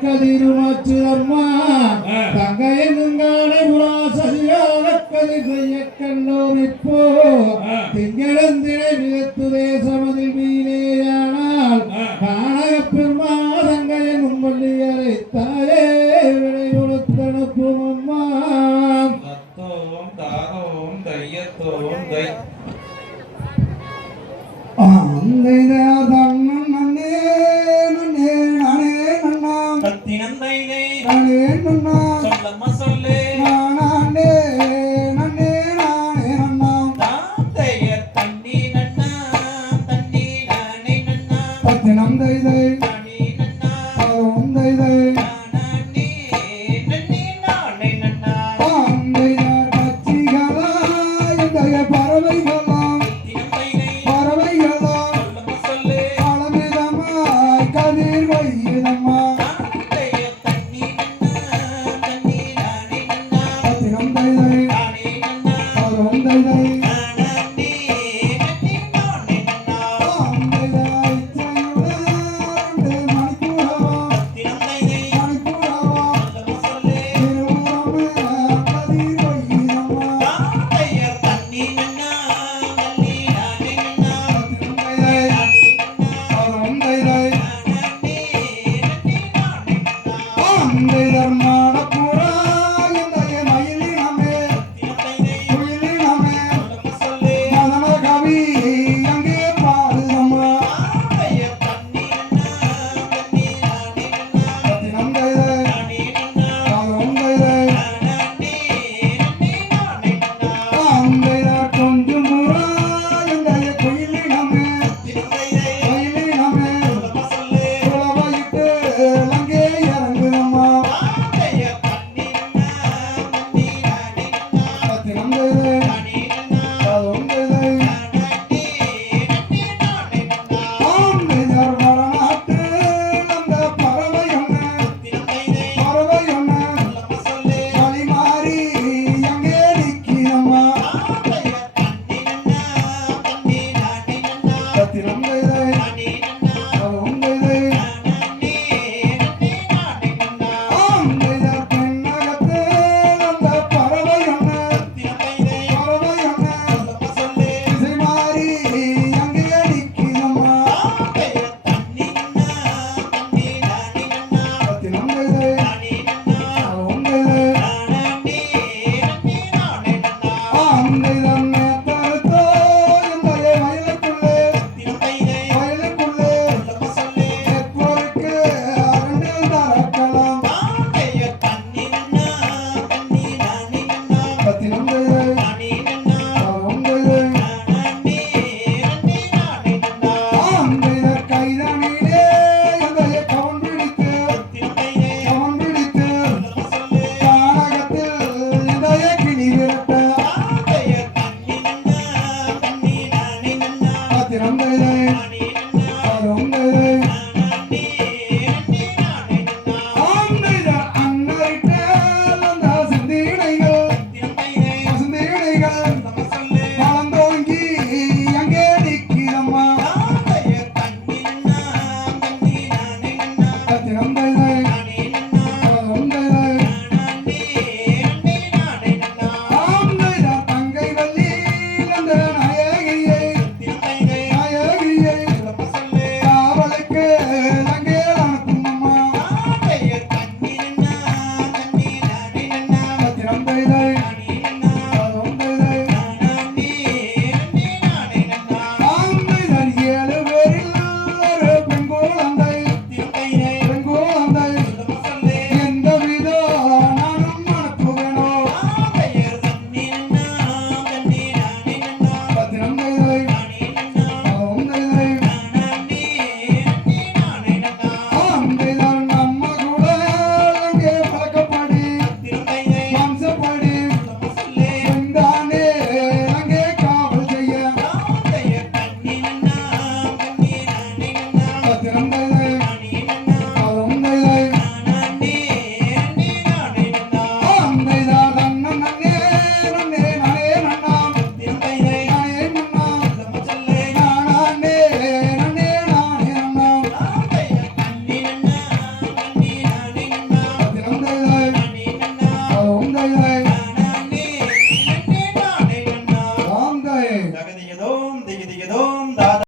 கதிருமாச்சுதம்மா தங்கையனுங்கானை புராசதியாக கதிர் கண்டோம் இப்போ திங்களந்தினை விதத்து தேசமதில் வீணேயானால் காணக பெருமா தங்கையனும் பள்ளியரை தாயே விடை கொடுத்தனுப்பும் அம்மா தத்தோம் தானோம் தையத்தோம் தை சொல்லம்மா சொல்லு தண்ணி நன்னா தண்ணி நானே நன்னா பத்தினம் தைதை நானே நன்னா ஓம் தைதை நானே நன்னி நானே நன்னா ஆந்தையார் பச்சிகளா இந்தய பறவைகளாம் தினம் தைதை பறவைகளா சொல்லம்மா சொல்லு அளவிதமாய் கதிர் வையுதம்மா தண்ணி நன்னா தண்ணி நானே நன்னா பத்தினம் தைதை நானே நன்னா ஓம் தைதை Number